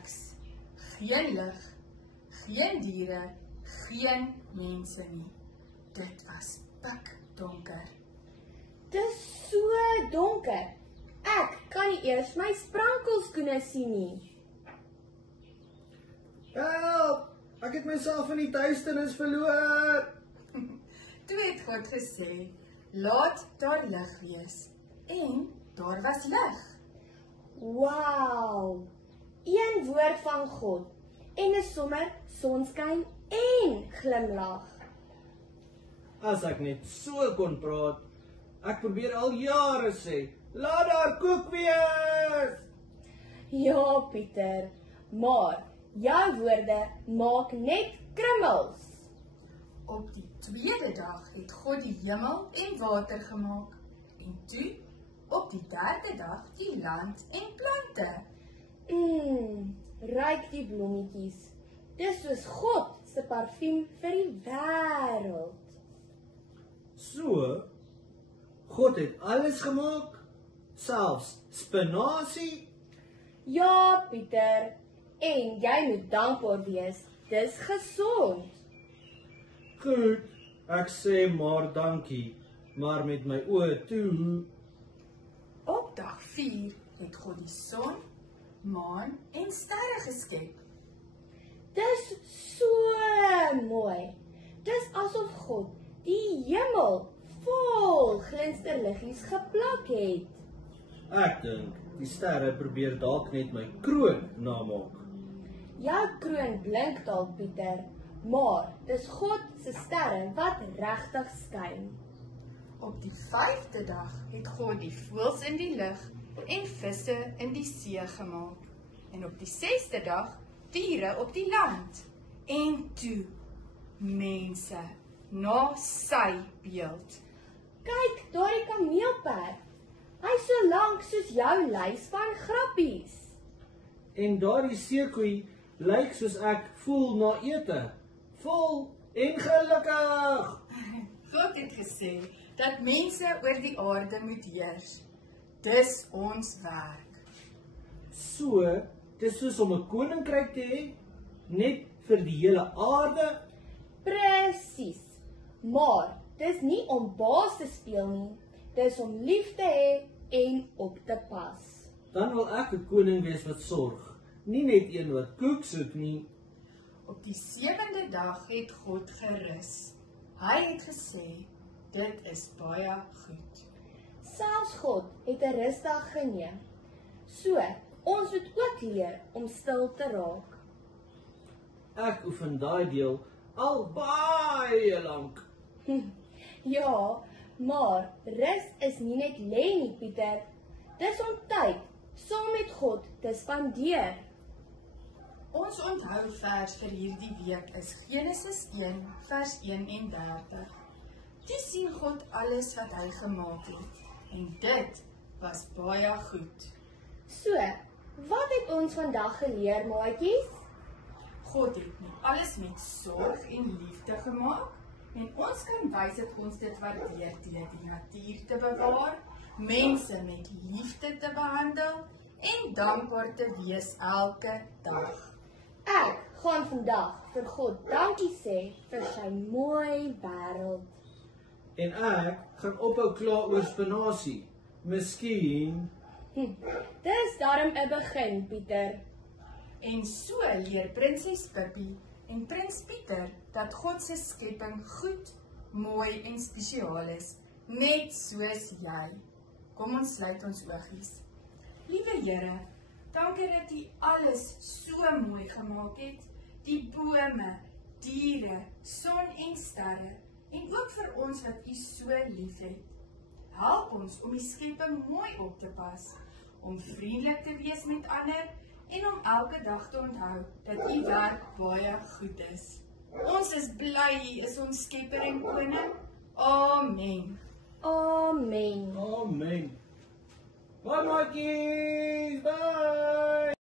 niks. Geen lig, geen diere, geen mense nie. Dit was pikdonker. Dis so donker. Ek kan nie eers my sprankelskoene sien nie. Help! Ek het myself in die duisternis verloor. Toe het God gesê, laat daar lig wees. En daar was lig. Wow! Een woord van God. En 'n sommer sonskyn en glimlag. As ek net so kon praat. Ek probeer al jare sê, laat daar koek wees. Ja, Pieter, maar jou woorde maak net krummels. Op die tweede dag het God die hemel en water gemaak. En toe, op die derde dag, die land en plante. Ruik die blommetjies. Dis soos God se parfuum vir die wêreld. So, God het alles gemaak, selfs spinasie. Ja, Pieter, en jy moet dankbaar wees. Dis gesond. Goed, ek sê maar dankie, maar met my oë toe. Op dag 4 het God die son, maan en sterre geskep. Dis so mooi. Dis asof God die hemel vol glinsterliggies geplak het. Ek dink die sterre probeer dalk net my kroon namaak. Jou kroon blink dalk, Pieter, maar dis God se sterre wat regtig skyn. Op die 5de dag het God die voëls in die lug en visse in die see gemaak. En op die 6de dag diere op die land. En toe mense na sy beeld. Kyk, daardie kameelperd. Hy's so lank soos jou lys van grappies. En daardie seekoei lyk soos ek voel na ete. Vol en gelukkig. God het gesê dat mense oor die aarde moet heers. Dis ons werk. So, dis soos om 'n koninkryk te hê, net vir die hele aarde. Presies. Maar dis nie om baas te speel nie. Dis om lief te hê en op te pas. Dan wil ek 'n koning wees wat sorg, nie net een wat koek soek nie. Op die 7de dag het God gerus. Hy het gesê, dit is baie goed. Selfs God het 'n rusdag geneem. So, ons moet ook leer om stil te raak. Ek oefen daai deel al baie lank. Ja, maar rus is nie net lê nie, Pieter. Dis om tyd saam met God te spandeer. Ons onthou vers vir hierdie week is Genesis 1 vers 31. Toe sien God alles wat hy gemaak het en dit was baie goed. So, wat het ons vandag geleer, maatjies? God het nie alles met sorg en liefde gemaak en ons kan wys dat ons dit waardeer deur die natuur te bewaar, mense met liefde te behandel en dankbaar te wees elke dag. Ek gaan vandag vir God dankie sê vir sy mooi wêreld. En ek gaan ophou kla oor spinasie. Miskien. Dis darm 'n begin, Pieter. En so leer prinses Pippi en prins Pieter dat God se skepping goed, mooi en spesiaal is, net soos jy. Kom ons sluit ons oogies. Liewe Here, dankie dat U alles so mooi gemaak het, die bome, diere, son en sterre, en ook vir ons wat U so liefhet. Help ons om die skepping mooi op te pas, om vriendelik te wees met ander en om elke dag te onthou dat U werk baie goed is. Ons is bly U is ons skepper en koning. Amen. Amen. Amen. Bye, Markie. Bye.